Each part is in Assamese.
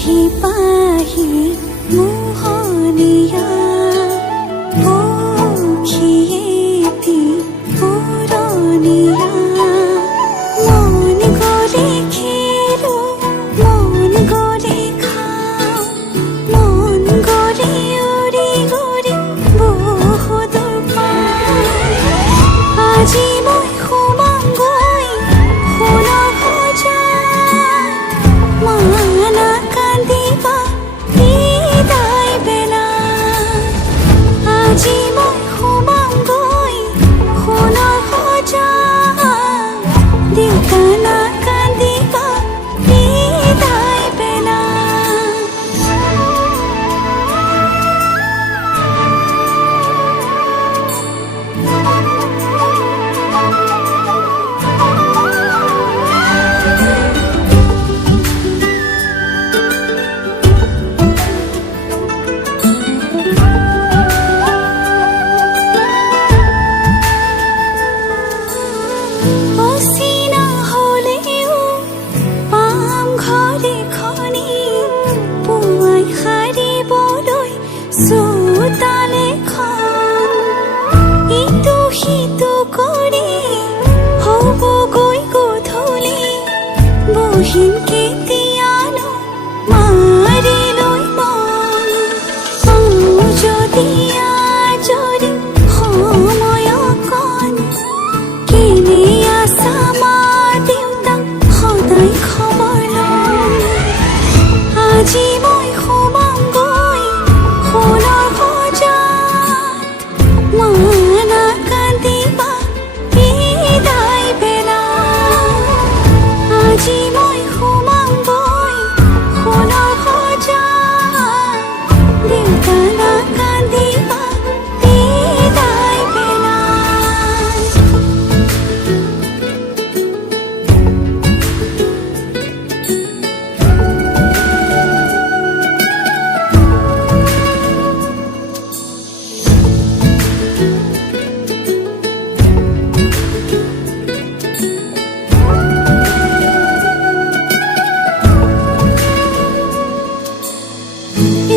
পাহি পাহি মোহনীয়া পক্ষীয়েতি পুৰণীয়া মন গ'লে খেলো মন গ'লে খাওঁ মন গ'লে উৰি উৰি বহুদূৰ পাওঁ আজি মই সোমামগৈ সোণৰ সজাত মানা কান্দিবা বিদায় বেলা আজি মই সোমামগৈ সোণৰ সজাত দেউতা নাকান্দিবা বিদায় বেলা অচিনা হ'লেও পাম ঘৰে খনি পুৱাই সাৰিবলৈ চোতাল এখন ইটো সিটো কৰি হ'বগৈ গধূলি বহিম কেতিয়ানো মাৰিলৈ মন পাওঁ যদি আজৰি সময় অকণ কেনে আছা মা দেউতাক সদায় খবৰ ল'ম আজি মই সোমামগৈ সোণৰ সজাত মানা কান্দিবা বিদায় বেলা আজি মই সোমামগৈ সোণৰ সজাত দেউতা নাকান্দিবা বিদায় বেলা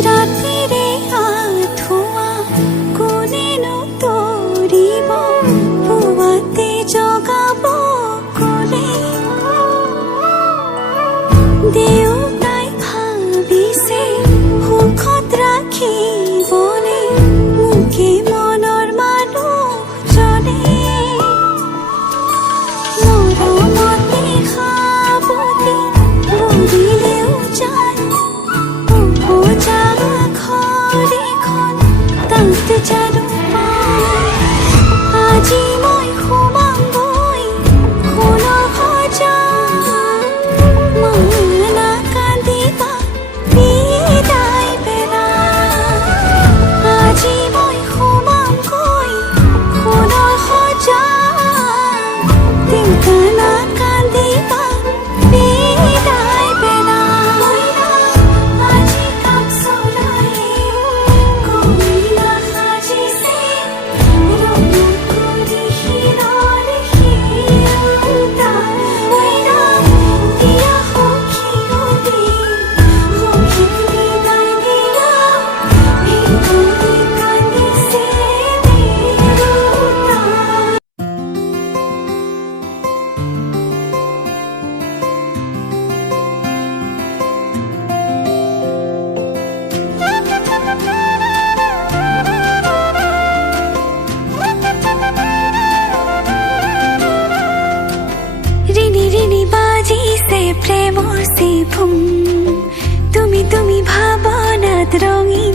ৰাতিৰে আঁঠুৱা কোনেনো তৰিব পুৱাতে জগাব ক'লে দেউতাই ভাবিছে সুখত ৰাখিবলে মোকে মনৰ মানুহজনে মৰমতে সাৱটি বুলিলেও যায় উপজা ঘৰখন তাত জানো পায় আজি মই সোমামগৈ সোণৰ সজাত মানা কান্দিবা বিদায় বেলা আজি মই সোমামগৈ সোণৰ সজাত দেউতা নাকান্দিবা বিদায় বেলা আজি কাপ চৰায়ে কইনা সাজিছে ৰঙ কৰি শিৰৰ শিৰোতা দিয়া সখীয়তে সখীক বিদায় দিয়া ভিতৰি কান্দিছে দেউতা ৰিনি ৰিনি বাজিছে প্ৰেমৰ চিফুম তুমি তুমি ভাৱনাত ৰঙীন